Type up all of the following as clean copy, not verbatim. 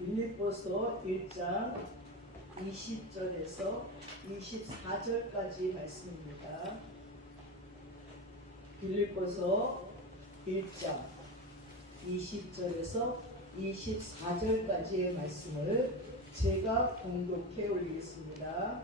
빌립보서 1장 20절에서 24절까지 말씀입니다. 빌립보서 1장 20절에서 24절까지의 말씀을 제가 공독해 올리겠습니다.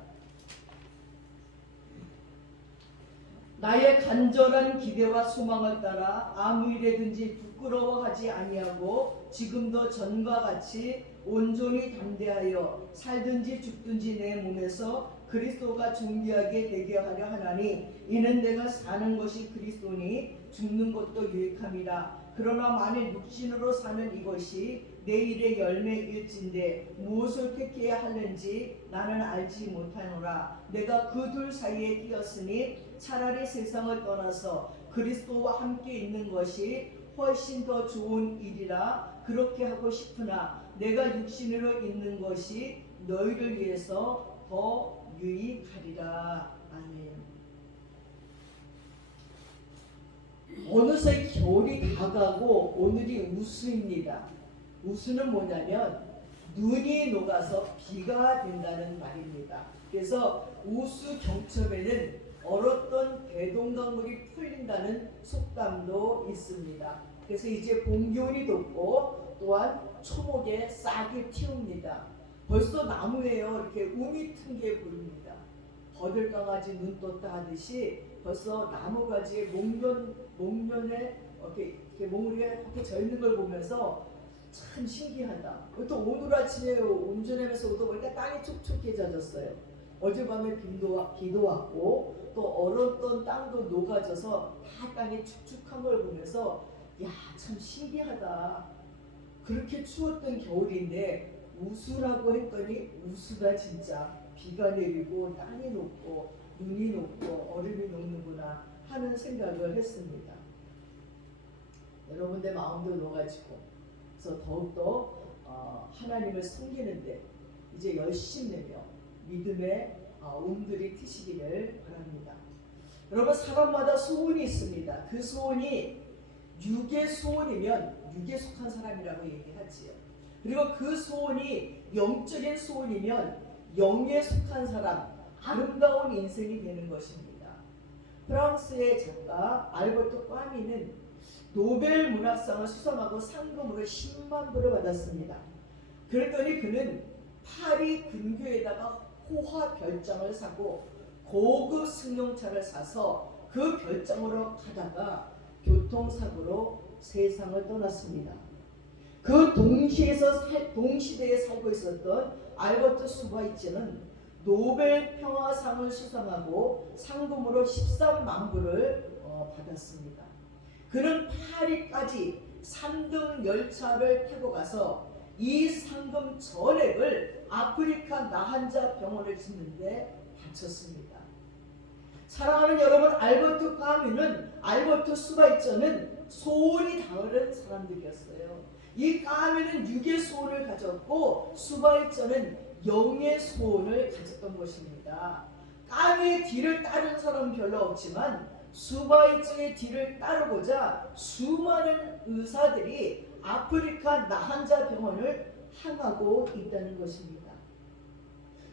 나의 간절한 기대와 소망을 따라 아무 일에든지 부끄러워하지 아니하고 지금도 전과 같이 온전히 담대하여 살든지 죽든지 내 몸에서 그리스도가 존귀하게 되게 하려 하나니 이는 내가 사는 것이 그리스도니 죽는 것도 유익함이라. 그러나 만일 육신으로 사는 이것이 내 일의 열매일진데 무엇을 택해야 하는지 나는 알지 못하노라. 내가 그 둘 사이에 끼었으니 차라리 세상을 떠나서 그리스도와 함께 있는 것이 훨씬 더 좋은 일이라 그렇게 하고 싶으나 내가 육신으로 있는 것이 너희를 위해서 더 유익하리라. 아멘. 어느새 겨울이 다가고 오늘이 우수입니다. 우수는 뭐냐면 눈이 녹아서 비가 된다는 말입니다. 그래서 우수 경첩에는 얼었던 대동강물이 풀린다는 속담도 있습니다. 그래서 이제 봄 기운이 돋고 또한 초목에 싹이 틔웁니다. 벌써 나무에요 이렇게 움이 튼 게 보입니다. 버들강아지 눈 떴다 하듯이 벌써 나무가지에 목련에 이렇게 몽우리가 이렇게 져 있는 걸 보면서 참 신기하다. 또 오늘 아침에 운전하면서 오다 보니까 땅이 촉촉해 져졌어요. 어젯밤에 비도 왔고 또 얼었던 땅도 녹아져서 다 땅이 축축한 걸 보면서 야, 참 신기하다. 그렇게 추웠던 겨울인데 우수라고 했더니 우수다 진짜. 비가 내리고 땅이 녹고 눈이 녹고 얼음이 녹는구나 하는 생각을 했습니다. 여러분들 마음도 녹아지고 그래서 더욱더 하나님을 섬기는데 이제 열심내며 믿음의 움들이 트시기를 바랍니다. 여러분 사람마다 소원이 있습니다. 그 소원이 육의 소원이면 육에 속한 사람이라고 얘기하지요. 그리고 그 소원이 영적인 소원이면 영에 속한 사람, 아름다운 인생이 되는 것입니다. 프랑스의 작가 알버토 까미는 노벨 문학상을 수상하고 상금으로 10만 불을 받았습니다. 그랬더니 그는 파리 근교에다가 호화 별장을 사고 고급 승용차를 사서 그 별장으로 가다가 교통사고로 세상을 떠났습니다. 그 동시대에 살고 있었던 알버트 수바이츠는 노벨 평화상을 수상하고 상금으로 13만 불을 받았습니다. 그는 파리까지 3등 열차를 타고 가서 이 상금 전액을 아프리카 나한자 병원을 짓는데 바쳤습니다. 사랑하는 여러분, 알버트 까뮤는 알버트 수바이처는 소원이 다른 사람들이었어요. 이 까뮤는 육의 소원을 가졌고 수바이처는 영의 소원을 가졌던 것입니다. 까뮤의 뒤를 따른 사람은 별로 없지만 수바이처의 뒤를 따르고자 수많은 의사들이 아프리카 나한자 병원을 향하고 있다는 것입니다.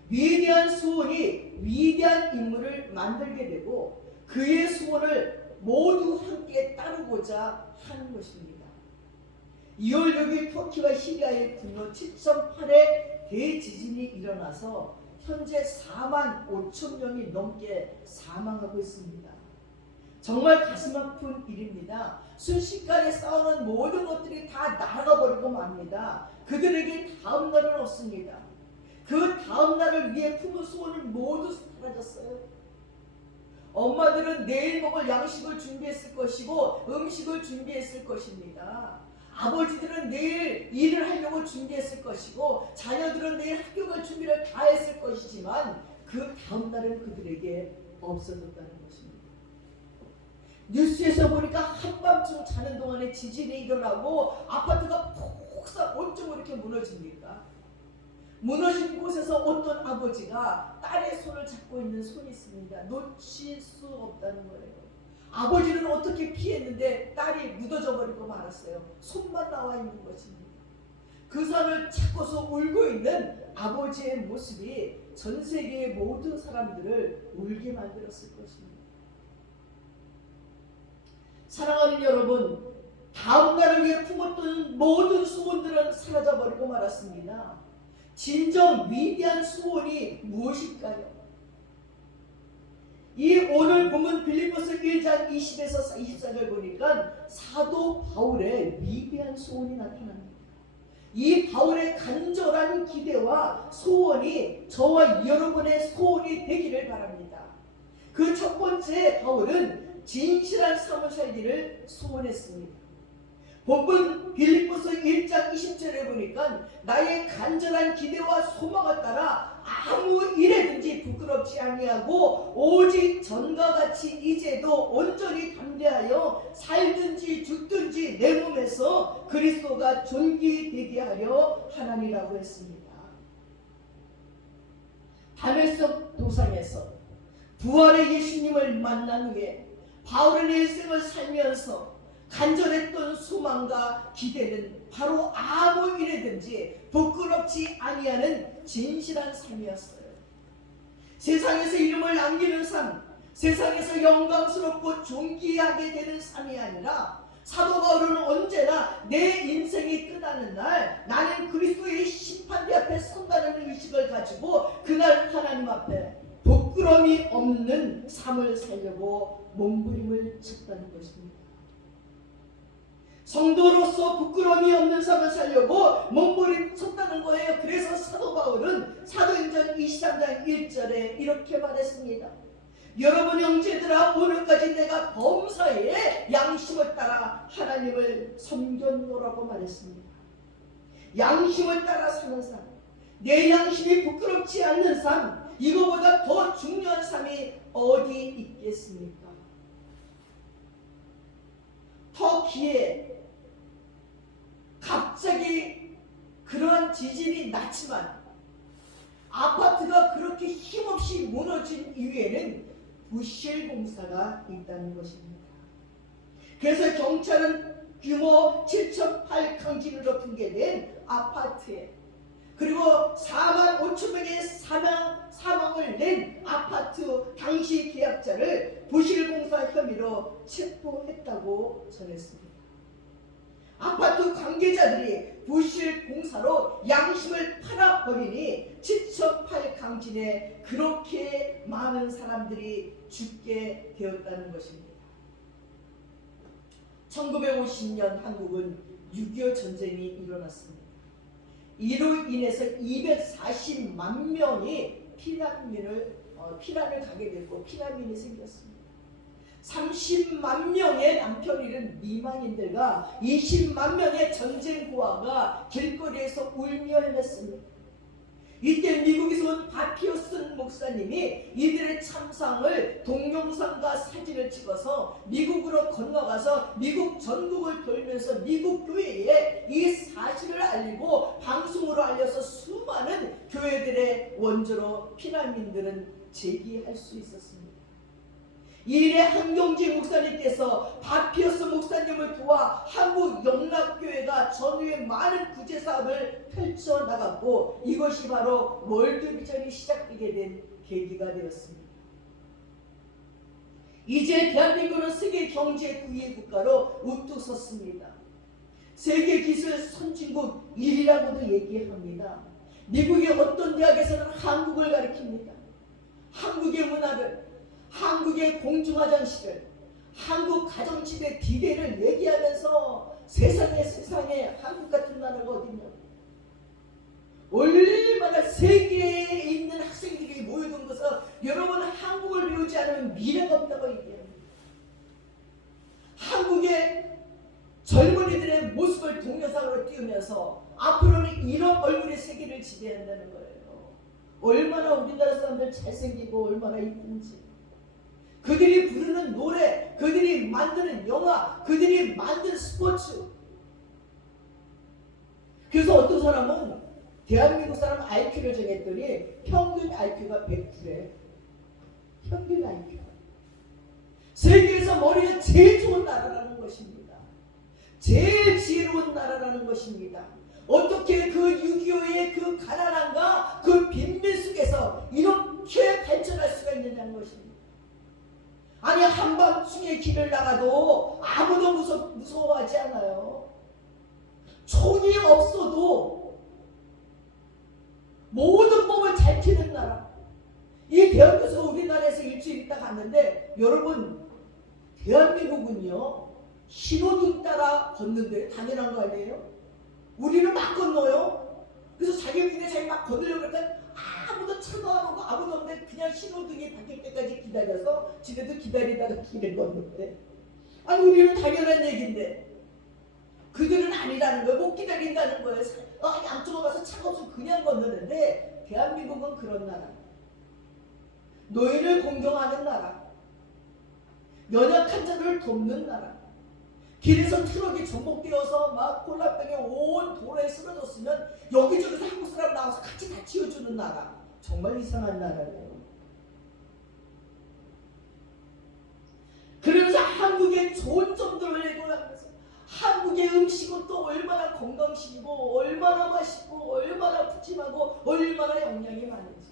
위대한 소원이 위대한 인물을 만들게 되고 그의 소원을 모두 함께 따르고자 하는 것입니다. 2월 6일 터키와 시리아의 규모 7.8의 대지진이 일어나서 현재 4만 5천 명이 넘게 사망하고 있습니다. 정말 가슴 아픈 일입니다. 순식간에 싸우는 모든 것들이 다 날아가 버리고 맙니다. 그들에게 다음 날은 없습니다. 그 다음 날을 위해 품은 소원은 모두 사라졌어요. 엄마들은 내일 먹을 양식을 준비했을 것이고 음식을 준비했을 것입니다. 아버지들은 내일 일을 하려고 준비했을 것이고 자녀들은 내일 학교 갈 준비를 다 했을 것이지만 그 다음 날은 그들에게 없어졌다는 것입니다. 뉴스에서 보니까 한밤중 자는 동안에 지진이 일어나고 아파트가 폭삭 어쩜 이렇게 무너집니까? 무너진 곳에서 어떤 아버지가 딸의 손을 잡고 있는 손이 있습니다. 놓칠 수 없다는 거예요. 아버지는 어떻게 피했는데 딸이 묻어져 버리고 말았어요. 손만 나와 있는 것입니다. 그 산을 찾고서 울고 있는 아버지의 모습이 전 세계의 모든 사람들을 울게 만들었을 것입니다. 사랑하는 여러분, 다음 날을 위해 품었던 모든 소원들은 사라져버리고 말았습니다. 진정 위대한 소원이 무엇일까요? 이 오늘 보면 빌립보서 1장 20에서 24절 보니까 사도 바울의 위대한 소원이 나타납니다. 이 바울의 간절한 기대와 소원이 저와 여러분의 소원이 되기를 바랍니다. 그 첫 번째, 바울은 진실한 삶을 살기를 소원했습니다. 본문 빌립보서 1장 20절에 보니까 나의 간절한 기대와 소망을 따라 아무 일에든지 부끄럽지 아니하고 오직 전과 같이 이제도 온전히 담대하여 살든지 죽든지 내 몸에서 그리스도가 존귀되게 하려 하나니라고 했습니다. 다메섹 도상에서 부활의 예수님을 만난 후에 바울은 일생을 살면서 간절했던 소망과 기대는 바로 아무 일에든지 부끄럽지 아니하는 진실한 삶이었어요. 세상에서 이름을 남기는 삶, 세상에서 영광스럽고 존귀하게 되는 삶이 아니라 사도 바울은 언제나 내 인생이 끝나는 날 나는 그리스도의 심판대 앞에 선다는 의식을 가지고 그날 하나님 앞에 부끄러움이 없는 삶을 살려고 몸부림을 쳤다는 것입니다. 성도로서 부끄러움이 없는 삶을 살려고 몸부림 쳤다는 거예요. 그래서 사도 바울은 사도행전 23장 1절에 이렇게 말했습니다. 여러분 형제들아, 오늘까지 내가 범사에 양심을 따라 하나님을 섬겼노라고 말했습니다. 양심을 따라 사는 삶, 내 양심이 부끄럽지 않는 삶, 이거보다 더 중요한 삶이 어디 있겠습니까? 터키에 갑자기 그러한 지진이 났지만 아파트가 그렇게 힘없이 무너진 이유에는 부실 공사가 있다는 것입니다. 그래서 경찰은 규모 7.8 강진으로 붕괴된 아파트에 그리고 4만 5천 명의 사망을 낸 아파트 당시 계약자를 부실공사 혐의로 체포했다고 전했습니다. 아파트 관계자들이 부실공사로 양심을 팔아버리니 7.8 강진에 그렇게 많은 사람들이 죽게 되었다는 것입니다. 1950년 한국은 6.25 전쟁이 일어났습니다. 이로 인해서 240만 명이 피난을 가게 됐고 피난민이 생겼습니다. 30만 명의 남편 잃은 미망인들과 20만 명의 전쟁 고아가 길거리에서 울며 헤맸습니다. 이때 미국에서 온 바피오스 목사님이 이들의 참상을 동영상과 사진을 찍어서 미국으로 건너가서 미국 전국을 돌면서 미국 교회에 이 사실을 알리고 방송으로 알려서 수많은 교회들의 원조로 피난민들은 제기할 수 있었습니다. 이 일에 한경재 목사님께서 바피오스 목사님을 도와 한국 영락교회가 전후에 많은 구제 사업을 펼쳐나갔고 이것이 바로 월드비전이 시작되게 된 계기가 되었습니다. 이제 대한민국은 세계 경제 9위 국가로 우뚝 섰습니다. 세계 기술 선진국 1위라고도 얘기합니다. 미국의 어떤 대학에서는 한국을 가리킵니다. 한국의 문화를, 한국의 공중화장실을, 한국 가정집의 디데이를 얘기하면서 세상에 한국 같은 나라가 어딨냐. 얼마나 세계에 있는 학생들이 모여든 것은 여러분 한국을 배우지 않으면 미래가 없다고 얘기합니다. 한국의 젊은이들의 모습을 동영상으로 띄우면서 앞으로는 이런 얼굴의 세계를 지배한다는 거예요. 얼마나 우리나라 사람들 잘생기고 얼마나 이쁜지. 그들이 부르는 노래, 그들이 만드는 영화, 그들이 만든 스포츠. 그래서 어떤 사람은 대한민국 사람 IQ를 정했더니 평균 IQ가 109래. 평균 IQ. 세계에서 머리가 제일 좋은 나라라는 것입니다. 제일 지혜로운 나라라는 것입니다. 어떻게 그 6.25의 그 가난함과 그 빈민 속에서 이렇게 발전할 수가 있느냐는 것입니다. 아니 한밤중에 길을 나가도 아무도 무서워하지 않아요. 총이 없어도 모든 법을 잘 지키는 나라. 이 대한민국에서 우리나라에서 일주일 있다 갔는데 여러분 대한민국은요 신호등 따라 걷는데 당연한 거 아니에요? 우리는 막 건너요. 그래서 자기 막 건너려고 그러니까 아무도 차도 안 오고 아무도 없는데 그냥 신호등이 바뀔 때까지 기다려서 지네도 기다리다가 길을 건너는데 아니 우리는 당연한 얘기인데 그들은 아니라는 거예요. 못 기다린다는 거예요. 양쪽으로 가서 차가 없으면 그냥 건너는데 대한민국은 그런 나라. 노인을 공경하는 나라. 연약한 자들을 돕는 나라. 길에서 트럭이 전복되어서 막 콜라병에 온 도로에 쓰러졌으면 여기저기서 한국 사람 나와서 같이 다 치워주는 나라. 정말 이상한 나라예요. 그러면서 한국의 좋은 점들을 얘기하면서 한국의 음식은 또 얼마나 건강식이고 얼마나 맛있고 얼마나 푸짐하고 얼마나 영양이 많은지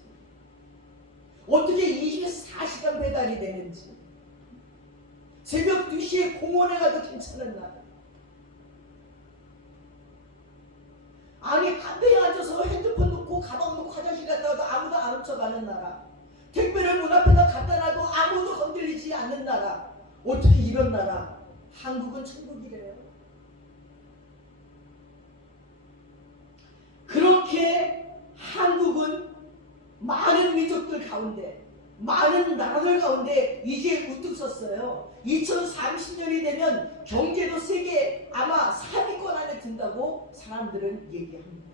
어떻게 24시간 배달이 되는지 새벽 2시에 공원에 가도 괜찮은 나라. 아니 카페에 앉아서 핸드폰 놓고 가방 놓고 화장실 갔다 와도 아무도 안 훔쳐가는 나라. 택배를 문 앞에다 갖다 놔도 아무도 건들리지 않는 나라. 어떻게 이런 나라. 한국은 천국이래요. 그렇게 한국은 많은 민족들 가운데 많은 나라들 가운데 이제 우뚝 섰어요. 2030년이 되면 경제도 세계 아마 3위권 안에 든다고 사람들은 얘기합니다.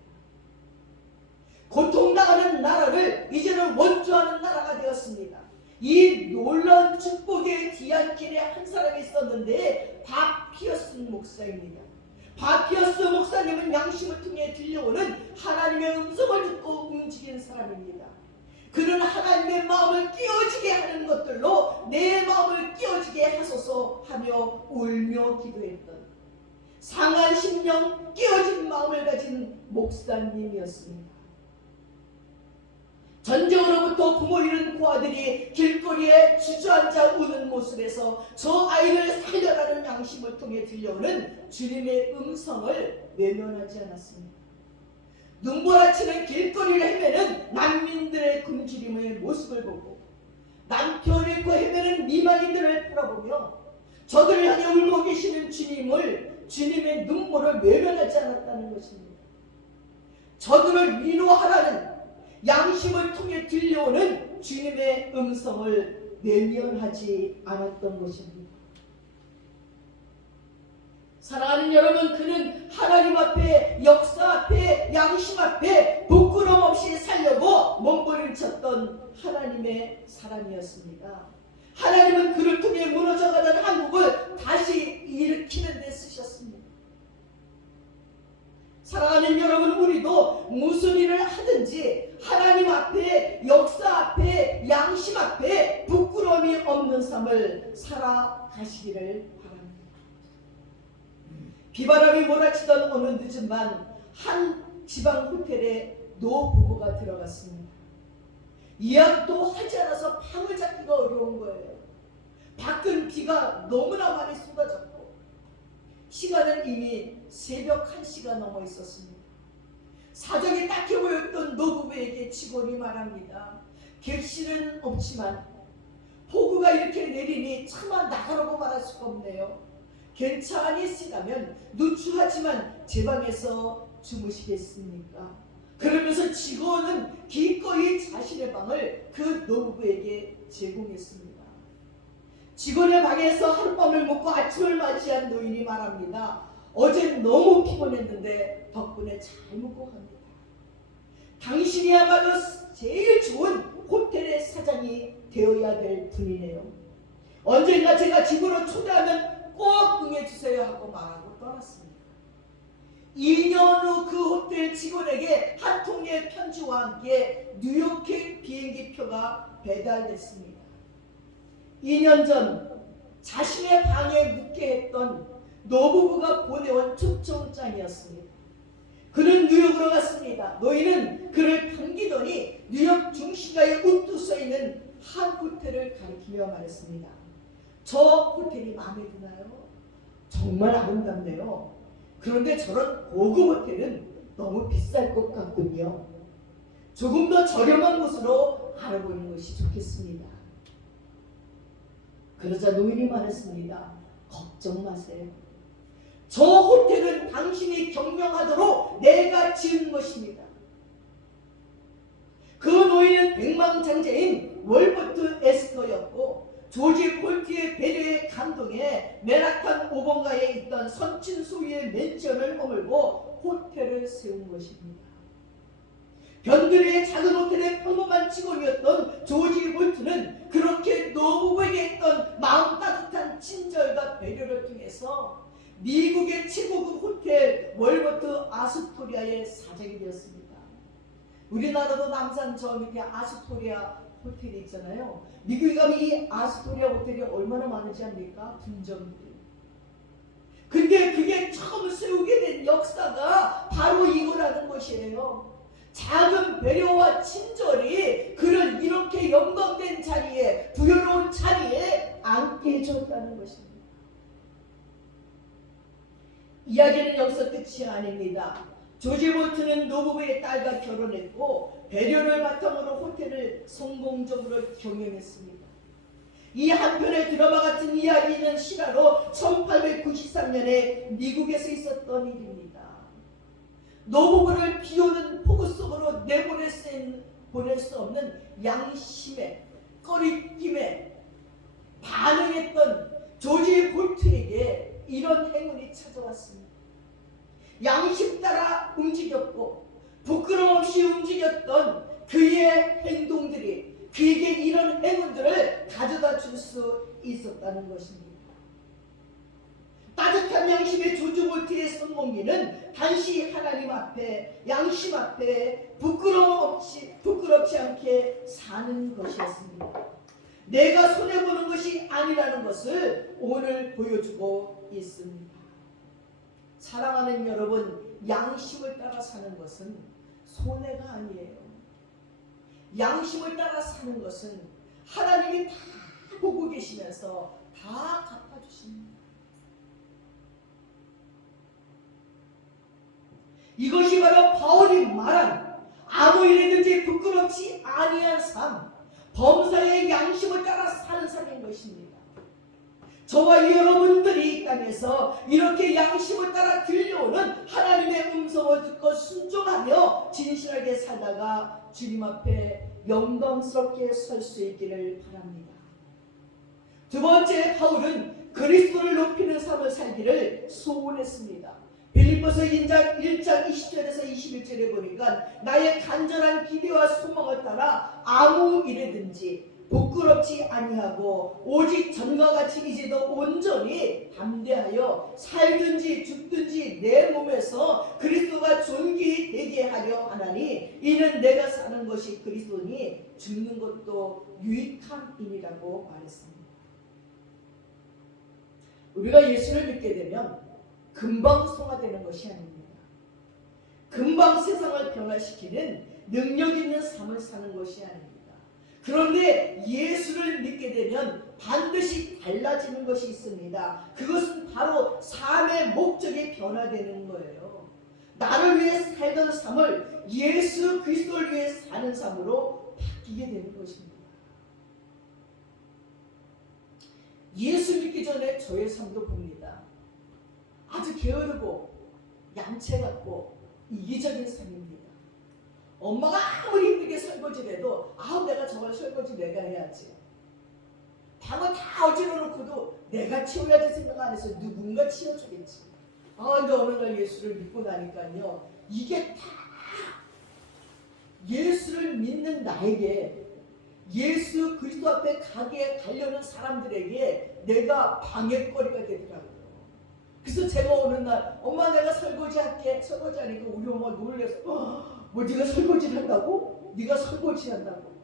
고통당하는 나라를 이제는 원조하는 나라가 되었습니다. 이 놀라운 축복의 뒤안길에 한 사람이 있었는데 박 피어스 목사입니다. 박 피어스 목사님은 양심을 통해 들려오는 하나님의 음성을 듣고 움직이는 사람입니다. 그는 하나님의 마음을 끼워지게 하는 것들로 내 마음을 끼워지게 하소서 하며 울며 기도했던 상한 심령 끼워진 마음을 가진 목사님이었습니다. 전쟁으로부터 부모 잃은 고아들이 길거리에 주저앉아 우는 모습에서 저 아이를 살려라는 양심을 통해 들려오는 주님의 음성을 외면하지 않았습니다. 눈보라치는 길거리를 헤매는 난민들의 굶주림의 모습을 보고 남편 잃고 헤매는 미망인들을 바라보며 저들을 향해 울고 계시는 주님의 눈물을 외면하지 않았다는 것입니다. 저들을 위로하라는 양심을 통해 들려오는 주님의 음성을 외면하지 않았던 것입니다. 사랑하는 여러분, 그는 하나님 앞에, 역사 앞에, 양심 앞에 부끄럼 없이 살려고 몸부림쳤던 하나님의 사람이었습니다. 하나님은 그를 통해 무너져가던 한국을 다시 일으키는 데 쓰셨습니다. 사랑하는 여러분, 우리도 무슨 일을 하든지 하나님 앞에, 역사 앞에, 양심 앞에 부끄러움이 없는 삶을 살아가시기를 바랍니다. 비바람이 몰아치던 어느 늦은 밤 한 지방 호텔에 노부부가 들어갔습니다. 예약도 하지 않아서 방을 잡기가 어려운 거예요. 밖은 비가 너무나 많이 쏟아졌고 시간은 이미 새벽 1시가 넘어 있었습니다. 사정이 딱해 보였던 노부부에게 직원이 말합니다. 객실은 없지만 폭우가 이렇게 내리니 차마 나가라고 말할 수가 없네요. 괜찮으시다면 누추하지만 제 방에서 주무시겠습니까? 그러면서 직원은 기꺼이 자신의 방을 그 노부부에게 제공했습니다. 직원의 방에서 하룻밤을 묵고 아침을 맞이한 노인이 말합니다. 어제 너무 피곤했는데 덕분에 잘 묵고 갑니다. 당신이야말로 제일 좋은 호텔의 사장이 되어야 될 분이네요. 언젠가 제가 집으로 초대하면 꼭 응해주세요 하고 말하고 떠났습니다. 2년 후 그 호텔 직원에게 한 통의 편지와 함께 뉴욕행 비행기표가 배달됐습니다. 2년 전 자신의 방에 묵게 했던 노부부가 보내온 초청장이었습니다. 그는 뉴욕으로 갔습니다. 노인은 그를 반기더니 뉴욕 중심가에 우뚝 서 있는 한 호텔을 가리키며 말했습니다. 저 호텔이 마음에 드나요? 정말 아름답네요. 그런데 저런 고급 호텔은 너무 비쌀 것 같군요. 조금 더 저렴한 곳으로 알아보는 것이 좋겠습니다. 그러자 노인이 말했습니다. 걱정 마세요. 저 호텔은 당신이 경영하도록 내가 지은 것입니다. 그 노인은 백망장자인 월버트 에스터였고 조지 폴트의 배려에 감동해 맨하탄 5번가에 있던 선친 소유의 맨션을 머물고 호텔을 세운 것입니다. 변두리의 작은 호텔의 평범한 직원이었던 조지 폴트는 그렇게 노부부에게 했던 마음 따뜻한 친절과 배려를 통해서 미국의 최고급 호텔 월버트 아스토리아의 사장이 되었습니다. 우리나라도 남산 저 밑에 아스토리아 호텔이 있잖아요. 미국에 가면 이 아스토리아 호텔이 얼마나 많은지 압니까? 분점들이. 근데 그게 처음 세우게 된 역사가 바로 이거라는 것이에요. 작은 배려와 친절이 그를 이렇게 영광된 자리에, 부여로운 자리에 앉게 해줬다는 것입니다. 이야기는 여기서 끝이 아닙니다. 조지 볼트는 노부부의 딸과 결혼했고 배려를 바탕으로 호텔을 성공적으로 경영했습니다. 이 한편의 드라마 같은 이야기는 실화로 1893년에 미국에서 있었던 일입니다. 노부부를 비오는 폭우 속으로 내보낼 수 없는 양심에 꺼리낌에 반응했던 조지 볼트에게 이런 행운이 찾아왔습니다. 양심 따라 움직였고 부끄러움 없이 움직였던 그의 행동들이 그에게 이런 행운들을 가져다 줄 수 있었다는 것입니다. 따뜻한 양심의 조지 볼트의 성공기는 단지 하나님 앞에, 양심 앞에 부끄럽지 않게 사는 것이었습니다. 내가 손해보는 것이 아니라는 것을 오늘 보여주고 있습니다. 사랑하는 여러분, 양심을 따라 사는 것은 손해가 아니에요. 양심을 따라 사는 것은 하나님이 다 보고 계시면서 다 갚아주십니다. 이것이 바로 바울이 말한 아무 일이든지 부끄럽지 아니한 삶, 범사의 양심을 따라 사는 삶인 것입니다. 저와 여러분들이 이 땅에서 이렇게 양심을 따라 들려오는 하나님의 음성을 듣고 순종하며 진실하게 살다가 주님 앞에 영광스럽게 설 수 있기를 바랍니다. 두 번째, 바울은 그리스도를 높이는 삶을 살기를 소원했습니다. 빌립보서 1장 20절에서 21절에 보니까 나의 간절한 기대와 소망을 따라 아무 일이든지 부끄럽지 아니하고 오직 전과 같이 이제도 온전히 담대하여 살든지 죽든지 내 몸에서 그리스도가 존귀히 되게 하려 하나니 이는 내가 사는 것이 그리스도니 죽는 것도 유익함이니라고 말했습니다. 우리가 예수를 믿게 되면 금방 성화되는 것이 아닙니다. 금방 세상을 변화시키는 능력 있는 삶을 사는 것이 아닙니다. 그런데 예수를 믿게 되면 반드시 달라지는 것이 있습니다. 그것은 바로 삶의 목적이 변화되는 거예요. 나를 위해 살던 삶을 예수 그리스도를 위해 사는 삶으로 바뀌게 되는 것입니다. 예수 믿기 전에 저의 삶도 봅니다. 아주 게으르고 얌체 같고 이기적인 삶입니다. 엄마가 아무리 힘들게 설거지를 해도 내가 저걸 설거지 내가 해야지. 방을 다 어지러 놓고도 내가 치워야지 생각 안 해서 누군가 치워주겠지. 근데 어느 날 예수를 믿고 나니까요. 이게 다 예수를 믿는 나에게 예수 그리스도 앞에 가려는 사람들에게 내가 방해거리가 되더라고요. 그래서 제가 어느 날 엄마 내가 설거지할게. 설거지하니까 우리 엄마 놀래서 뭐 네가 설거지를 한다고? 네가 설거지 한다고?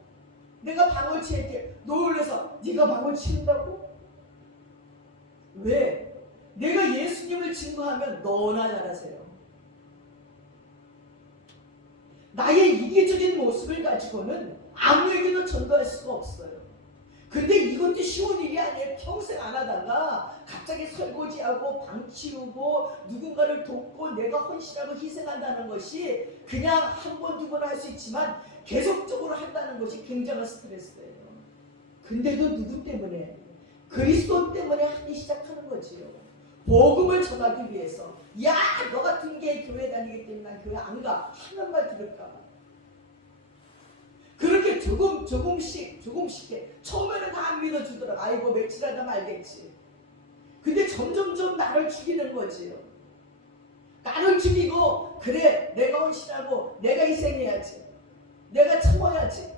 내가 방을 치울게. 놀래서 네가 방을 치운다고? 왜? 내가 예수님을 증거하면 너나 잘하세요. 나의 이기적인 모습을 가지고는 아무에게도 전도할 수가 없어요. 근데 이것도 쉬운 일이 아니에요. 평생 안 하다가 갑자기 설거지하고 방 치우고 누군가를 돕고 내가 헌신하고 희생한다는 것이 그냥 한 번, 두 번 할 수 있지만 계속적으로 한다는 것이 굉장한 스트레스예요. 근데도 누구 때문에? 그리스도 때문에 하기 시작하는 거지요. 복음을 전하기 위해서. 야, 너 같은 게 교회 다니기 때문에 난 교회 안 가. 하는 말 들을까 봐. 그렇게 조금씩 처음에는 다 안 믿어주더라고. 아이고 며칠 하다 말겠지. 근데 점점점 나를 죽이는 거지요. 나를 죽이고 그래 내가 헌신하고 내가 희생해야지. 내가 참아야지.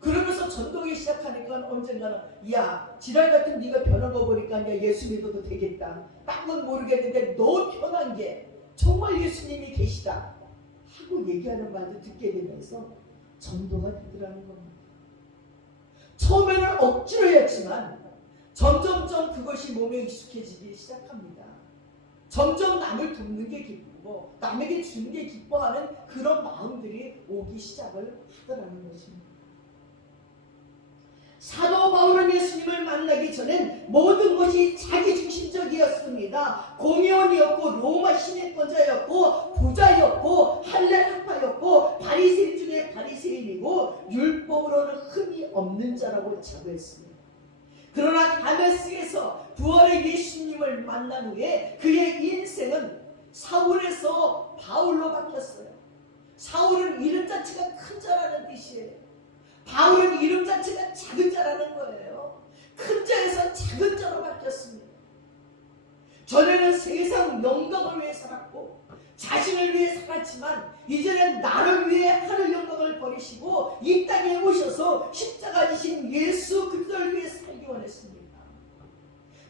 그러면서 전도하기 시작하니까 언젠가는 야 지랄 같은 네가 변한 거 보니까 이제 예수 믿어도 되겠다. 딴 건 모르겠는데 너 변한 게 정말 예수님이 계시다 하고 얘기하는 말도 듣게 되면서 전도가 되더라는 겁니다. 처음에는 억지로 했지만 점점점 그것이 몸에 익숙해지기 시작합니다. 점점 남을 돕는 게 기쁘고 남에게 주는 게 기뻐하는 그런 마음들이 오기 시작을 하더라는 것입니다. 사도 바울은 예수님을 만나기 전엔 모든 것이 자기중심적이었습니다. 공의원이었고 로마 시민권자였고 부자였고 할례학파였고 바리새인 중에 바리새인이고 율법으로는 흠이 없는 자라고 자부했습니다. 그러나 다메섹에서 부활의 예수님을 만난 후에 그의 인생은 사울에서 바울로 바뀌었어요. 사울은 이름 자체가 큰 자라는 뜻이에요. 바울은 이름 자체가 작은 자라는 거예요. 큰 자에서 작은 자로 바뀌었습니다. 전에는 세상 영광을 위해 살았고 자신을 위해 살았지만 이제는 나를 위해 하늘 영광을 버리시고 이 땅에 오셔서 십자가 지신 예수 그리스도를 위해 살기 원했습니다.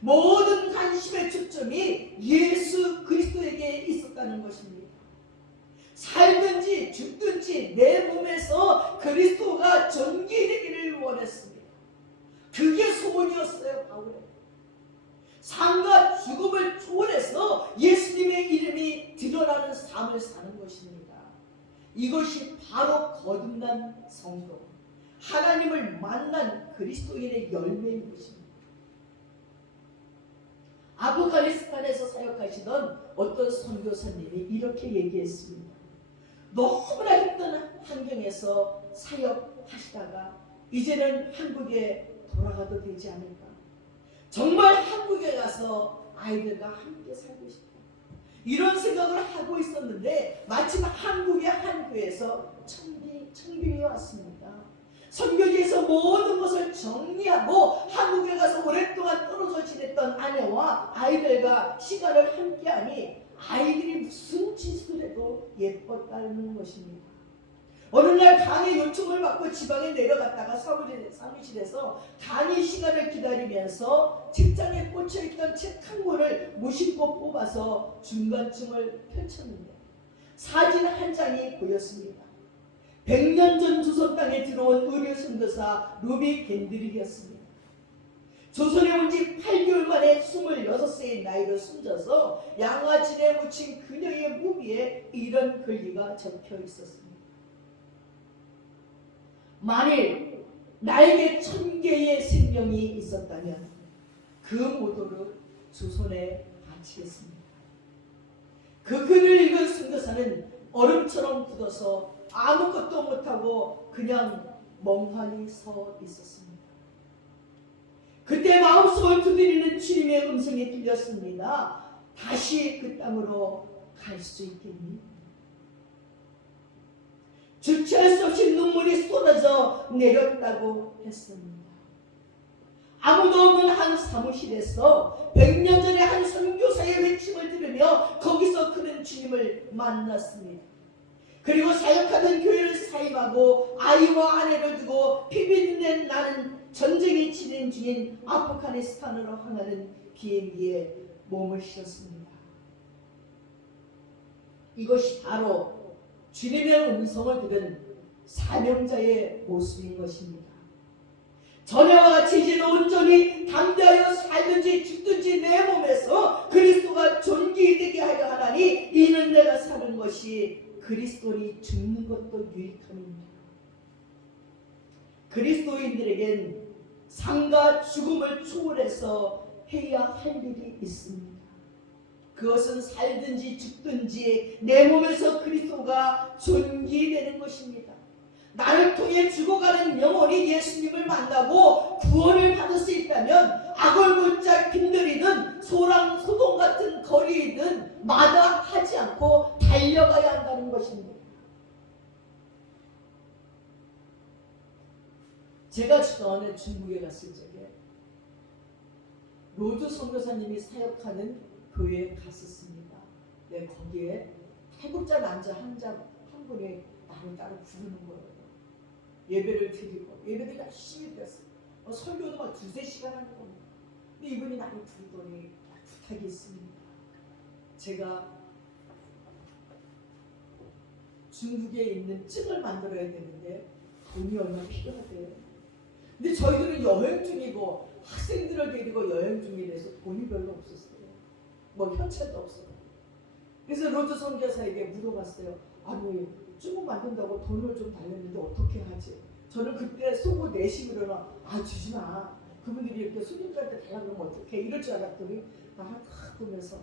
모든 관심의 초점이 예수 그리스도에게 있었다는 것입니다. 살든지 죽든지 내 몸에서 그리스도가 전개되기를 원했습니다. 그게 소원이었어요. 바울의 삶과 죽음을 초월해서 예수님의 이름이 드러나는 삶을 사는 것입니다. 이것이 바로 거듭난 성도, 하나님을 만난 그리스도인의 열매인 것입니다. 아프가니스탄에서 사역하시던 어떤 선교사님이 이렇게 얘기했습니다. 너무나 힘든 환경에서 사역하시다가 이제는 한국에 돌아가도 되지 않을까. 정말 한국에 가서 아이들과 함께 살고 싶다. 이런 생각을 하고 있었는데 마침 한국의 한 교회에서 청빙이 왔습니다. 선교지에서 모든 것을 정리하고 한국에 가서 오랫동안 떨어져 지냈던 아내와 아이들과 시간을 함께하니 아이들이 무슨 짓을 해도 예뻤다는 것입니다. 어느 날 강의 요청을 받고 지방에 내려갔다가 사무실에서 강의 시간을 기다리면서 책장에 꽂혀있던 책 한 권을 무심코 뽑아서 중간층을 펼쳤는데 사진 한 장이 보였습니다. 100년 전 조선 땅에 들어온 의료 선교사 루비 겐드릭이었습니다. 조선에 온 지 8개월 만에 26세의 나이로 숨져서 양화진에 묻힌 그녀의 무비에 이런 글귀가 적혀 있었습니다. 만일 나에게 1000개의 생명이 있었다면 그 모두를 조선에 바치겠습니다. 그 글을 읽은 선교사는 얼음처럼 굳어서 아무것도 못하고 그냥 멍하니 서 있었습니다. 그때 마음속을 두드리는 주님의 음성이 들렸습니다. 다시 그 땅으로 갈 수 있겠니? 주체할 수 없이 눈물이 쏟아져 내렸다고 했습니다. 아무도 없는 한 사무실에서 100년 전에 한 선교사의 외침을 들으며 거기서 그는 주님을 만났습니다. 그리고 사역하던 교회를 사임하고 아이와 아내를 두고 피비린내 나는 전쟁이 진행 중인 아프가니스탄으로 향하는 비행기에 몸을 실었습니다. 이것이 바로 주님의 음성을 들은 사명자의 모습인 것입니다. 전에와 같이 이제는 온전히 담대하여 살든지 죽든지 내 몸에서 그리스도가 존귀되게 하려 하나니 이는 내가 사는 것이 것이 그리스도인이 죽는 것도 유익함입니다. 그리스도인들에겐 삶과 죽음을 초월해서 해야 할 일이 있습니다. 그것은 살든지 죽든지 내 몸에서 그리스도가 존귀되는 것입니다. 나를 통해 죽어가는 영혼이 예수님을 만나고 구원을 받을 수 있다면 아골골짝 빈들이든 소랑 소동 같은 거리이든 마다하지 않고 달려가야 한다는 것입니다. 제가 전에 중국에 갔을 적에 로드 선교사님이 사역하는 교회에 갔었습니다. 네, 거기에 태국자 남자 한 분이 나를 따로 부르는 거예요. 예배를 드리고 예배를 열심히 드렸어요. 설교도 막 2-3시간 하는 겁니다. 근데 이분이 나를 부르더니 부탁이 있습니다. 제가 중국에 있는 증을 만들어야 되는데 돈이 얼마 필요하대요. 근데 저희들은 여행 중이고 학생들을 데리고 여행 중이라서 돈이 별로 없었어요. 뭐 현찰도 없어요. 그래서 로드 선교사에게 물어봤어요. 아니 증거 만든다고 돈을 좀 달랬는데 어떻게 하지? 저는 그때 속고 내식으로는 주지 마. 그분들이 이렇게 손님들한테 달라고 그러면 어떡해? 이럴 줄 알았더니 나를 탁 보면서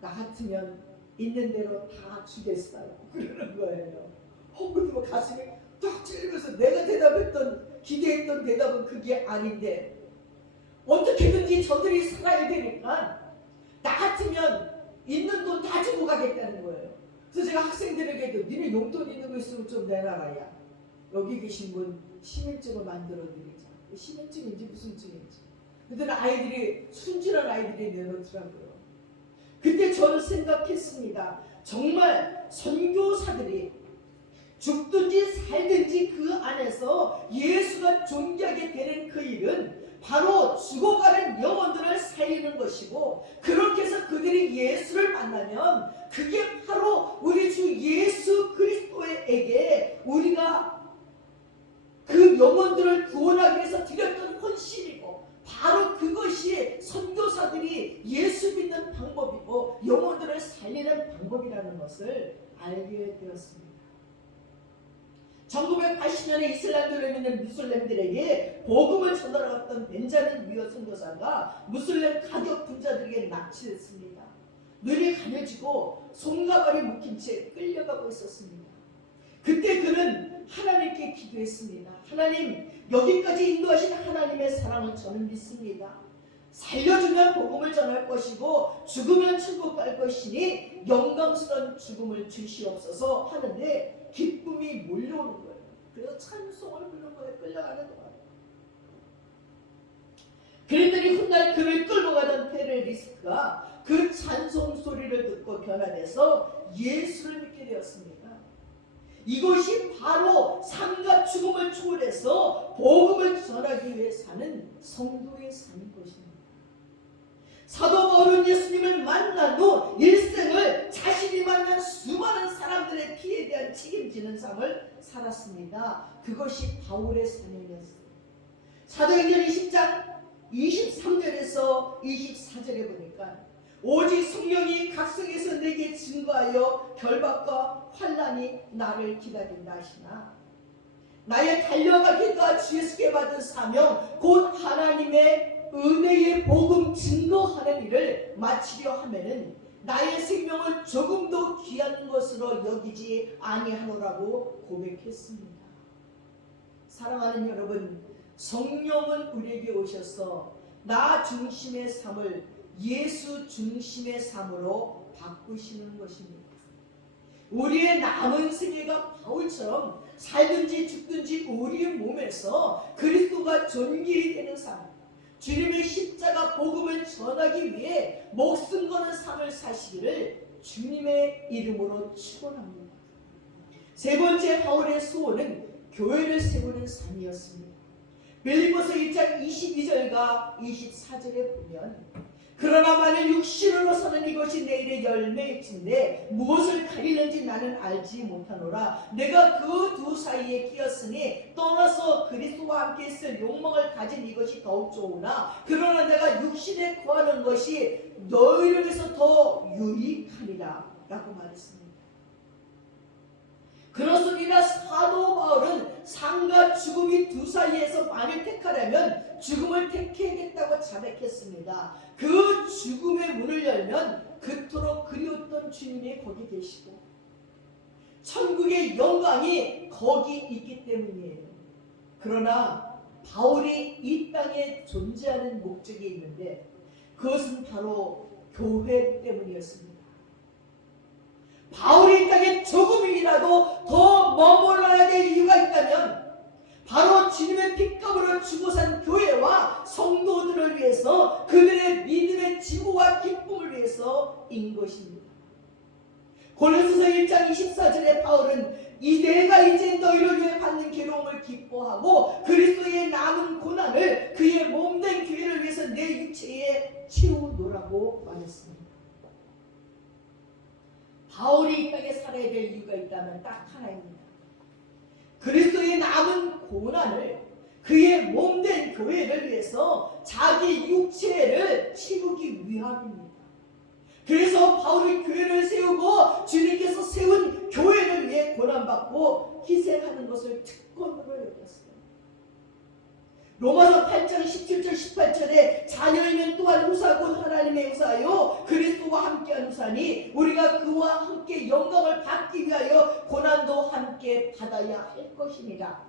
나 같으면 있는 대로 다 주겠어요. 그러는 거예요. 그리고 가슴이 딱 찔리면서 내가 기대했던 대답은 그게 아닌데 어떻게든지 저들이 살아야 되니까 나 같으면 있는 돈 다 주고 가겠다는 거예요. 그래서 제가 학생들에게도 니네 용돈 있는 거 있으면 좀 내놔라야. 여기 계신 분 시민증을 만들어 드리자. 시민증인지 무슨 증인지. 그때는 아이들이 순진한 아이들이 내놓더라고요. 그때 저는 생각했습니다. 정말 선교사들이 죽든지 살든지 그 안에서 예수가 존귀하게 되는 그 일은 바로 죽어가는 영혼들을 살리는 것이고, 그렇게 해서 그들이 예수를 만나면 그게 바로 우리 주 예수 그리스도에게 우리가 그 영혼들을 구원하기 위해서 드렸던 헌신이고, 바로 그것이 선교사들이 예수 믿는 방법이고 영혼들을 살리는 방법이라는 것을 알게 되었습니다. 1980년에 이슬람교를 믿는 무슬림들에게 복음을 전달하였던 벤자민 위어 선교사가 무슬림 가격 분자들에게 납치됐습니다. 눈이 가려지고 손과 발이 묶인 채 끌려가고 있었습니다. 그때 그는 하나님께 기도했습니다. 하나님, 여기까지 인도하신 하나님의 사랑을 저는 믿습니다. 살려주면 복음을 전할 것이고 죽으면 천국 갈 것이니 영광스러운 죽음을 주시옵소서 하는데 기쁨이 몰려오는 거예요. 그래서 찬송을 부르는 거예요. 끌려가는 동안. 그랬더니 훗날 그를 끌고 가던 테레리스트가 그 찬송 소리를 듣고 변화돼서 예수를 믿게 되었습니다. 이것이 바로 삶과 죽음을 초월해서 복음을 전하기 위해 사는 성도의 삶인 것입니다. 사도 바울은 예수님을 만난 후 일생을 자신이 만난 수많은 사람들의 피에 대한 책임지는 삶을 살았습니다. 그것이 바울의 사명이었어요. 사도행전 20장 23절에서 24절에 보니까 오직 성령이 각성에서 내게 증거하여 결박과 환난이 나를 기다린다 하시나 나의 달려가기가 주 예수께 받은 사명 곧 하나님의 은혜의 복음 증거하는 일을 마치려 하면은 나의 생명을 조금도 귀한 것으로 여기지 아니하노라고 고백했습니다. 사랑하는 여러분, 성령은 우리에게 오셔서 나 중심의 삶을 예수 중심의 삶으로 바꾸시는 것입니다. 우리의 남은 생애가 바울처럼 살든지 죽든지 우리의 몸에서 그리스도가 존귀히 되는 삶, 주님의 십자가 복음을 전하기 위해 목숨 거는 삶을 사시기를 주님의 이름으로 축원합니다. 세 번째 바울의 소원은 교회를 세우는 삶이었습니다. 빌립보서 1장 22절과 24절에 보면 그러나 만일 육신으로 사는 이것이 내일의 열매일진데 무엇을 가리는지 나는 알지 못하노라. 내가 그 두 사이에 끼었으니 떠나서 그리스도와 함께 있을 욕망을 가진 이것이 더욱 좋으나 그러나 내가 육신에 구하는 것이 너희를 위해서 더 유익하리라 라고 말했습니다. 그렇습니다. 사도 바울은 삶과 죽음이 두 사이에서 만일 택하려면 죽음을 택해야겠다고 자백했습니다. 그 죽음의 문을 열면 그토록 그리웠던 주님이 거기 계시고 천국의 영광이 거기 있기 때문이에요. 그러나 바울이 이 땅에 존재하는 목적이 있는데 그것은 바로 교회 때문이었습니다. 바울이 이 땅에 조금이라도 더 머물러야 될 이유가 있다면 바로 주님의 핏값으로 주고 산 교회와 성도들을 위해서 그들의 믿음의 지구와 기쁨을 위해서인 것입니다. 골로새서 1장 24절에 바울은 내가 이제 너희를 위해 받는 괴로움을 기뻐하고 그리스도의 남은 고난을 그의 몸된 교회를 위해서 내 육체에 채우노라고 말했습니다. 바울이 이 땅에 살아야 될 이유가 있다면 딱 하나입니다. 그리스도의 남은 고난을 그의 몸된 교회를 위해서 자기 육체를 채우기 위함입니다. 그래서 바울이 교회를 세우고 주님께서 세운 교회를 위해 고난받고 희생하는 것을 특권으로 여겼어요. 로마서 8장 17절 18절에 자녀이면 또한 후사 곧 하나님의 후사요 그리스도와 함께한 후사니 우리가 그와 함께 영광을 받기 위하여 고난도 함께 받아야 할 것입니다.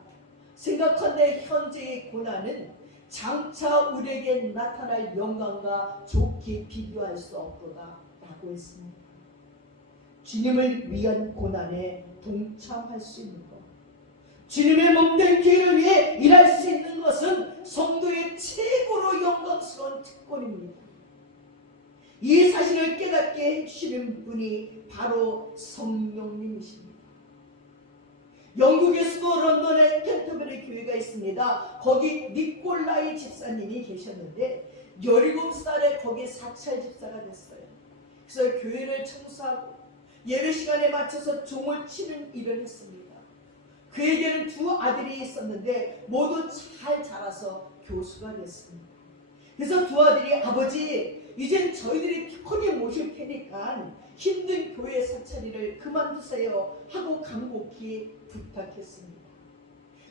생각한데 현재의 고난은 장차 우리에게 나타날 영광과 좋게 비교할 수 없도다 라고 했습니다. 주님을 위한 고난에 동참할 수 있는 것, 주님의 몸된 교회를 위해 일할 수 있는 것은 성도의 최고로 영광스러운 특권입니다. 이 사실을 깨닫게 해주시는 분이 바로 성령님이십니다. 영국의 수도 런던에 캔터베리 교회가 있습니다. 거기 니콜라이 집사님이 계셨는데 17살에 거기 사찰 집사가 됐어요. 그래서 교회를 청소하고 예배 시간에 맞춰서 종을 치는 일을 했습니다. 그에게는 두 아들이 있었는데 모두 잘 자라서 교수가 됐습니다. 그래서 두 아들이 아버지 이젠 저희들이 편히 모실 테니까 힘든 교회 사찰일을 그만두세요 하고 간곡히 부탁했습니다.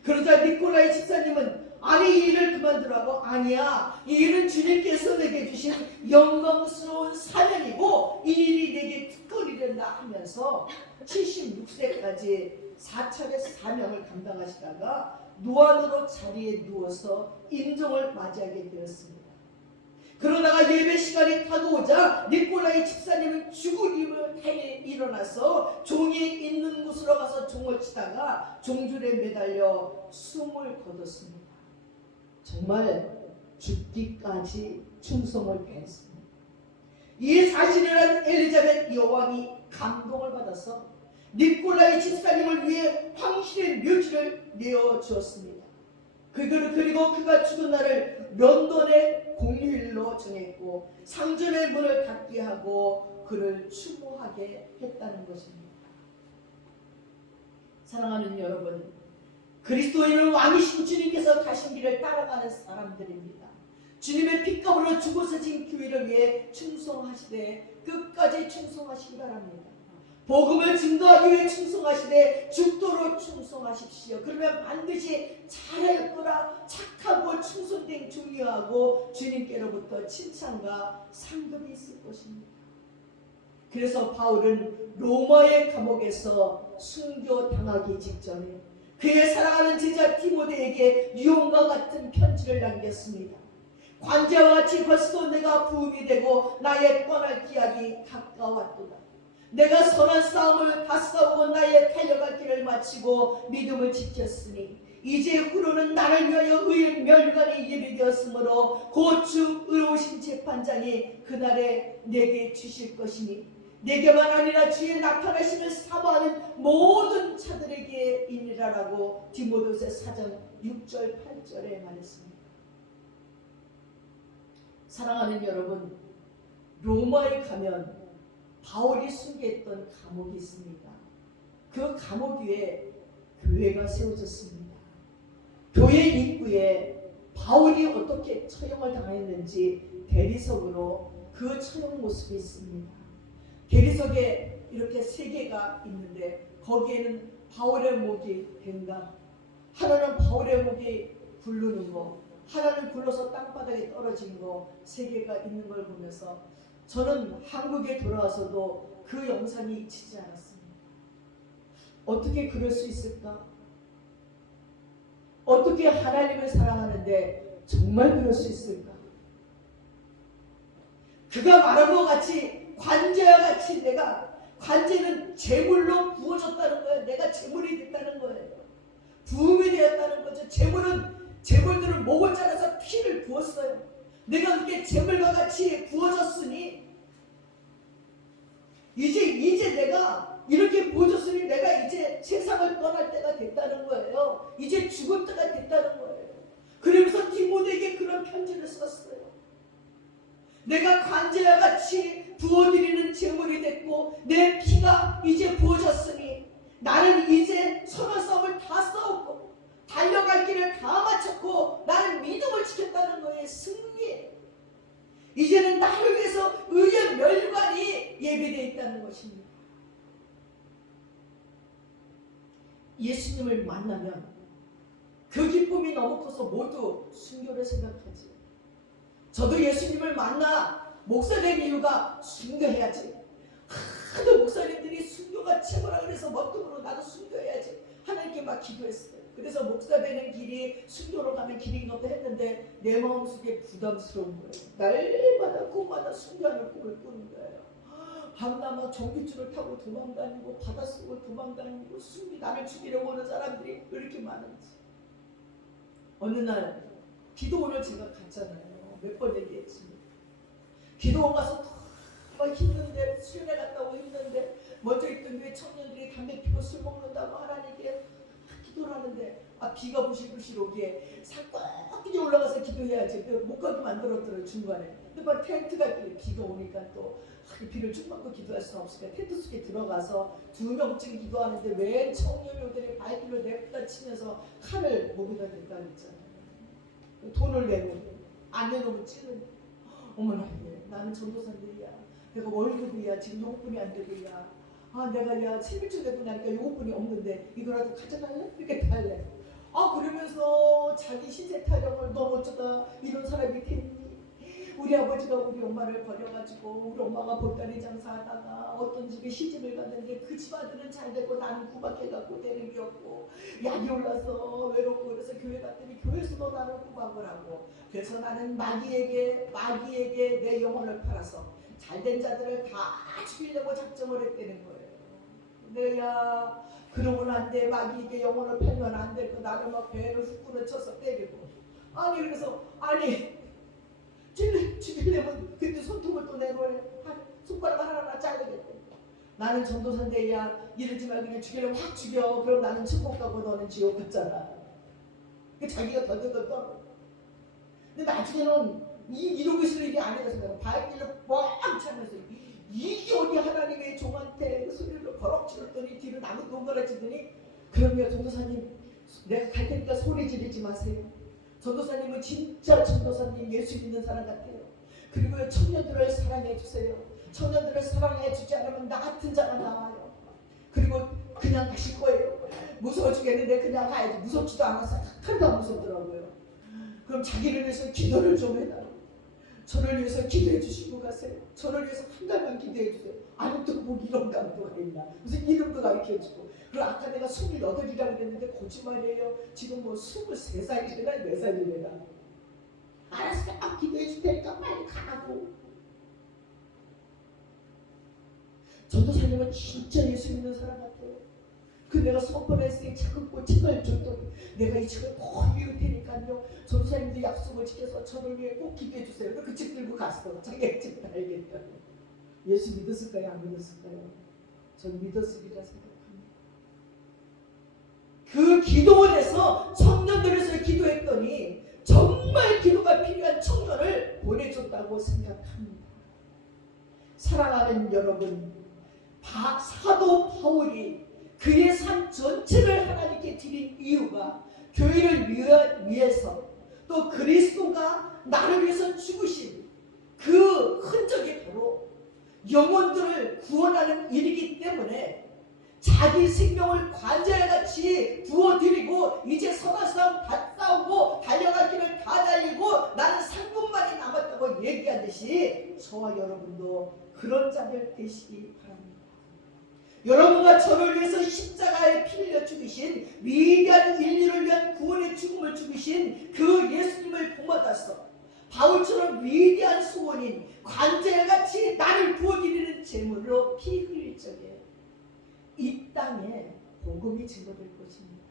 그러자 니콜라이 집사님은 아니 이 일을 그만두라고 아니야 이 일은 주님께서 내게 주신 영광스러운 사명이고 이 일이 내게 특권이된다 하면서 76세까지 사찰의 사명을 감당하시다가 노안으로 자리에 누워서 임종을 맞이하게 되었습니다. 그러다가 예배 시간이 다가오자 니콜라이 집사님은 죽으림을 해에 일어나서 종이 있는 곳으로 가서 종을 치다가 종줄에 매달려 숨을 거뒀습니다. 정말 죽기까지 충성을 다했습니다. 이 사실을 한 엘리자벳 여왕이 감동을 받아서 니콜라이 집사님을 위해 황실의 묘지를 내어주었습니다. 그리고 그가 죽은 날을 런던의 공휴일로 정했고 상점의 문을 닫게 하고 그를 추모하게 했다는 것입니다. 사랑하는 여러분, 그리스도인은 왕이신 주님께서 가신 길을 따라가는 사람들입니다. 주님의 핏값으로 죽어서진 교회를 위해 충성하시되 끝까지 충성하시기 바랍니다. 복음을 증거하기 위해 충성하시되 죽도록 충성하십시오. 그러면 반드시 잘할 거라 착하고 충성된 중요하고 주님께로부터 칭찬과 상급이 있을 것입니다. 그래서 바울은 로마의 감옥에서 순교당하기 직전에 그의 사랑하는 제자 디모데에게 유언과 같은 편지를 남겼습니다. 관제와 같이 벌써 내가 부음이 되고 나의 떠날 기약이 가까웠도다. 내가 선한 싸움을 다 싸우고 나의 달려갈 길을 마치고 믿음을 지켰으니 이제 후로는 나를 위하여 의의 멸관이 예비되었으므로 곧 주 의로우신 재판장이 그날에 내게 주실 것이니 내게만 아니라 주의 나타나심을 사모하는 모든 자들에게 이르라라고 디모데후서 4장 6절 8절에 말했습니다. 사랑하는 여러분, 로마에 가면 바울이 순교했던 감옥이 있습니다. 그 감옥 위에 교회가 세워졌습니다. 교회 입구에 바울이 어떻게 처형을 당했는지 대리석으로 그 처형 모습이 있습니다. 대리석에 이렇게 3개가 있는데 거기에는 바울의 목이 된다. 하나는 바울의 목이 굴르는 거, 하나는 굴러서 땅바닥에 떨어진 거, 세 개가 있는 걸 보면서 저는 한국에 돌아와서도 그 영상이 잊히지 않았습니다. 어떻게 그럴 수 있을까? 어떻게 하나님을 사랑하는데 정말 그럴 수 있을까? 그가 말한 것 같이 관제와 같이 내가, 관제는 제물로 부어졌다는 거예요. 내가 제물이 됐다는 거예요. 부음이 되었다는 거죠. 제물들은 목을 자라서 피를 부었어요. 내가 그렇게 제물과 같이 부어졌으니 이제 내가 이렇게 부어졌으니 내가 이제 세상을 떠날 때가 됐다는 거예요. 이제 죽을 때가 됐다는 거예요. 그러면서 디모데에게 그런 편지를 썼어요. 내가 관제와 같이 부어드리는 제물이 됐고 내 피가 이제 부어졌으니 나는 이제 선한 싸움을 다 싸웠고 달려갈 길을 다 마쳤고 나는 믿음을 지켰다는 거예요. 승리. 이제는 나를 위해서 의의 멸관이 예배되어 있다는 것입니다. 예수님을 만나면 그 기쁨이 너무 커서 모두 순교를 생각하지. 저도 예수님을 만나 목사 된 이유가 순교해야지. 하도 목사님들이 순교가 최고라 그래서 멋뚱으로 나도 순교해야지 하나님께 막 기도했어요. 그래서 목사 되는 길이 순교로 가는 길인가 보다 했는데 내 마음속에 부담스러운 거예요. 날마다 꿈마다 순교하는 꿈을 꾸는 거예요. 밤낮 전기줄을 타고 도망다니고 바닷속을 도망다니고 나를 죽이려고 오는 사람들이 왜 이렇게 많은지. 어느 날 기도원을 제가 갔잖아요. 몇 번 얘기했습니다. 기도원 가서 막 힘든데 수련회 갔다 오고 힘든데 먼저 있던 교회 청년들이 담배 피고 술 먹는다고 하나님께 기도를 하는데 비가 부실부실 오기에 산꼭대기 올라가서 기도해야지. 못 가게 만들었더라고요. 중간에. 근데 막 텐트가 비가 오니까 또 비를 쭉 맞고 기도할 수는 없으니까 텐트 속에 들어가서 2명쯤 기도하는데 왜 청년들이 발길을 냅다 치면서 칼을 목에다 댔다 그랬잖아요. 돈을 내고 안 내놓으면 찌는. 어머나 나는 전도사인데야 내가 월급이야 지금 용돈이 안 되고야 내가 야 생일주 내고 나니까 용돈이 없는데 이거라도 가져갈래? 이렇게 달래. 그러면서 자기 신세 타령을 너무 어쩌다 이런 사람이 됐니? 우리 아버지가 우리 엄마를 버려가지고 우리 엄마가 보따리 장사하다가 어떤 집에 시집을 갔는데 그 집 아들은 잘 되고 나는 구박해갖고 되는 게 없고 약이 올라서 외롭고 그래서 교회 갔더니 교회에서도 나를 구박을 하고 그래서 나는 마귀에게 내 영혼을 팔아서 잘된 자들을 다 죽이려고 작정을 했다는 거예요. 내야 그러고는 안 돼. 마귀에게 영혼을 팔면 안 되고 나를 막 배를 훅 부러쳐서 때리고 그래서 죽이려면 그때 손톱을 또 내놓으래. 손가락 하나하나 자르겠대. 나는 전도사인데야 이러지 말고 그냥 죽이려면 확 죽여. 그럼 나는 천국 가고 너는 지옥 갔잖아. 자기가 덜덜덜 떨어. 근데 나중에는 이러고 있을 일이 아니라서 내가 발길을 꽉 차면서 이게 어디 하나님의 종한테 그 소리를 버럭 질렀더니 뒤로 나무 동그라지더니 그럼요 전도사님 내가 갈 테니까 소리 지르지 마세요. 전도사님은 진짜 전도사님 예수 믿는 사람 같아요. 그리고 청년들을 사랑해 주세요. 청년들을 사랑해 주지 않으면 나 같은 자가 나와요. 그리고 그냥 가실 거예요. 무서워 죽겠는데 그냥 가야지. 무섭지도 않아서 하나도 안 무섭더라고요. 그럼 자기를 위해서 기도를 좀 해달라고. 저를 위해서 기도해 주시고 가세요. 저를 위해서 한 달만 기도해 주세요. 아직도 뭐 이런 강도가 있나. 무슨 이름도 가르쳐주고. 그리고 아까 내가 28이라고 그랬는데 거짓말이에요. 지금 뭐 23살이래나 4살이래나. 알았어. 기도해 줄 테니까 빨리 가라고. 전도사님은 진짜 예수 믿는 사람 같아요. 내가 선포했으니 자꾸 책을 줬더니 내가 이 책을 꼭 읽을 테니까요. 전도사님도 약속을 지켜서 저를 위해 꼭 기도해 주세요. 그 책 들고 갔어. 자기가 책을 알겠다. 예수 믿었을까요? 안 믿었을까요? 전 믿었으리라 생각합니다. 그 기도원에서 청년들에서 기도했더니 정말 기도가 필요한 청년을 보내줬다고 생각합니다. 사랑하는 여러분, 사도 바울이 그의 삶 전체를 하나님께 드린 이유가 교회를 위해서 또 그리스도가 나를 위해서 죽으신 그 흔적이 바로 영혼들을 구원하는 일이기 때문에 자기 생명을 관제같이 부어드리고 이제 선한 싸움 다 싸우고 달려갈 길을 다 달리고 나는 3분만이 남았다고 얘기하듯이 저와 여러분도 그런 자들 되시기 바랍니다. 여러분과 저를 위해서 십자가에 피 흘려 죽으신 위대한 인류를 위한 구원의 죽음을 죽으신 그 예수님을 본받아서 바울처럼 위대한 소원인 관제같이 나를 부어드리는 제물로 피 흘릴 적에 이 땅에 복음이 증거될 것입니다.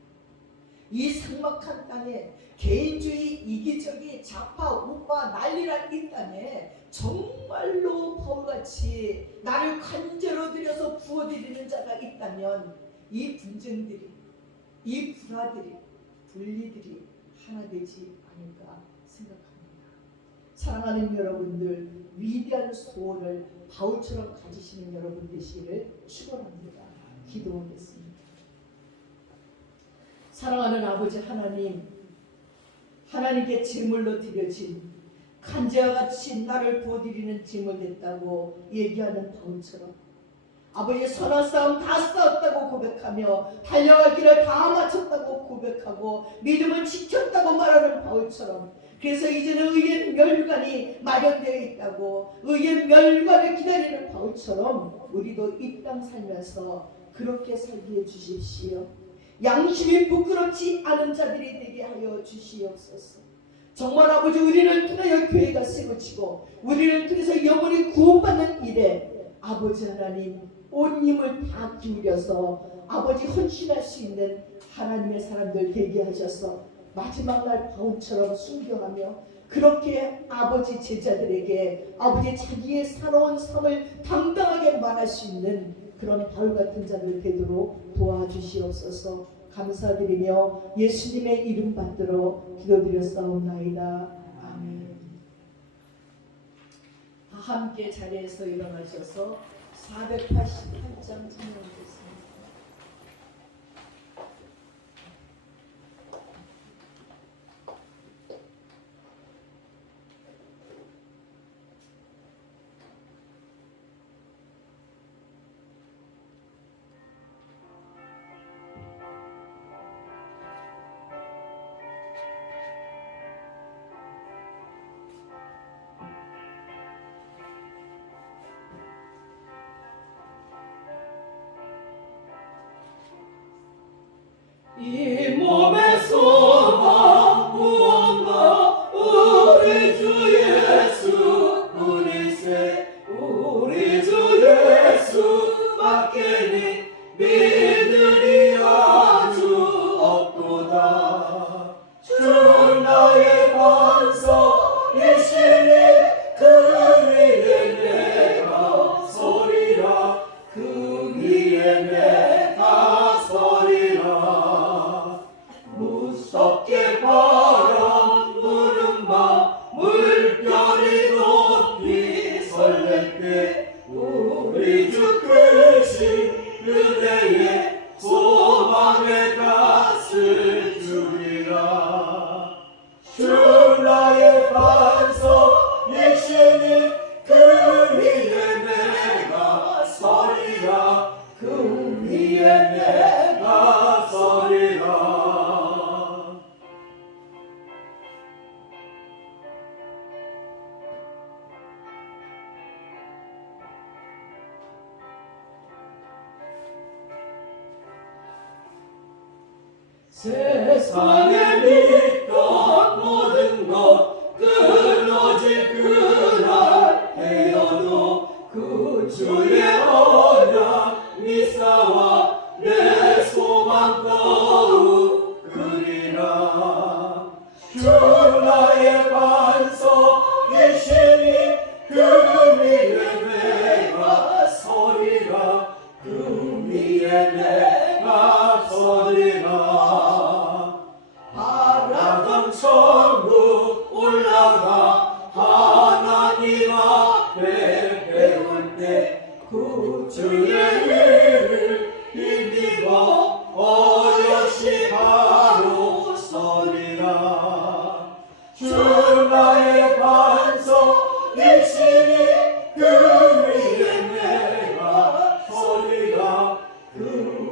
이 삭막한 땅에 개인주의, 이기적이, 좌파, 우파 난리난 이 땅에 정말로 바울같이 나를 관제로 들여서 부어드리는 자가 있다면 이 분쟁들이, 이 불화들이, 분리들이 하나 되지 않을까 생각합니다. 사랑하는 여러분들, 위대한 소원을 바울처럼 가지시는 여러분 되시기를 축원합니다. 기도하겠습니다. 사랑하는 아버지 하나님, 하나님께 제물로 드려진 간제와 같이 나를 부어드리는 제물 됐다고 얘기하는 바울처럼 아버지 선한 싸움 다 싸웠다고 고백하며 달려갈 길을 다 마쳤다고 고백하고 믿음을 지켰다고 말하는 바울처럼 그래서 이제는 의의 멸관이 마련되어 있다고 의의 멸관을 기다리는 바울처럼 우리도 이 땅 살면서 그렇게 살게 해주십시오. 양심이 부끄럽지 않은 자들이 되게 하여 주시옵소서. 정말 아버지 우리를 통하여 교회가 세워지고 우리를 통해서 영혼이 구원받는 일에 아버지 하나님 온 힘을 다 기울여서 아버지 헌신할 수 있는 하나님의 사람들 되게 하셔서 마지막 날 바울처럼 순교하며 그렇게 아버지 제자들에게 아버지 자기의 살아온 삶을 당당하게 말할 수 있는 그런 바울 같은 자들 되도록 도와주시옵소서. 감사드리며 예수님의 이름 받들어 기도드렸사옵나이다. 아멘. 함께 자리에서 일어나셔서 488장 찬양하겠습니다. 이 몸의 소망 무언가 우리 주 예수 우리 주 예수밖에는 믿으리 아주 없도다. 주 나의 반석이시니 그 위에 내가 서리라 그 위에 내가 서리라. 무섭게 바람 부는 밤 물결이 높이 설렐 때 우리 주 크신 그대의 소망의 값을 주리라. 주 나의 반석이시니 그 위에 내가 서리라 그 위에 내가 서리라. 세상에 믿던 모든 것 끊어질 그날 헤어도 그 주의 언약 미사와 내 소망 거두리라. 주 나의 반석이시니 그 위에 내가 서리라 그 위에 내가 서리라. 바라던 천국 올라가 하나님 앞에 배울 때 그 주의 일을 힘입어 어여시 바로 서리라. 주 나의 반석이시니 그 위에 내가 서리라 그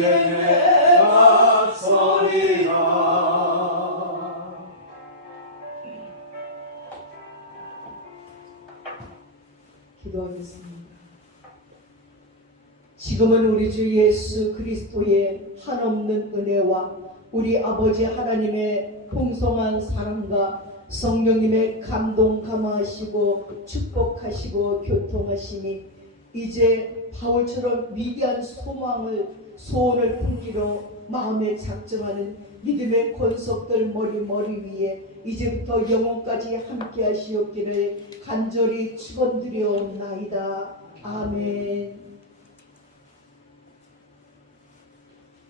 이에 내가 서리라. 기도하겠습니다. 지금은 우리 주 예수 그리스도의 한없는 은혜와 우리 아버지 하나님의 풍성한 사랑과 성령님의 감동 감화하시고 축복하시고 교통하시니 이제 바울처럼 위대한 소원을 품기로 마음에 작정하는 믿음의 권속들 머리 위에 이제부터 영원까지 함께 하시옵기를 간절히 축원드려옵나이다. 아멘.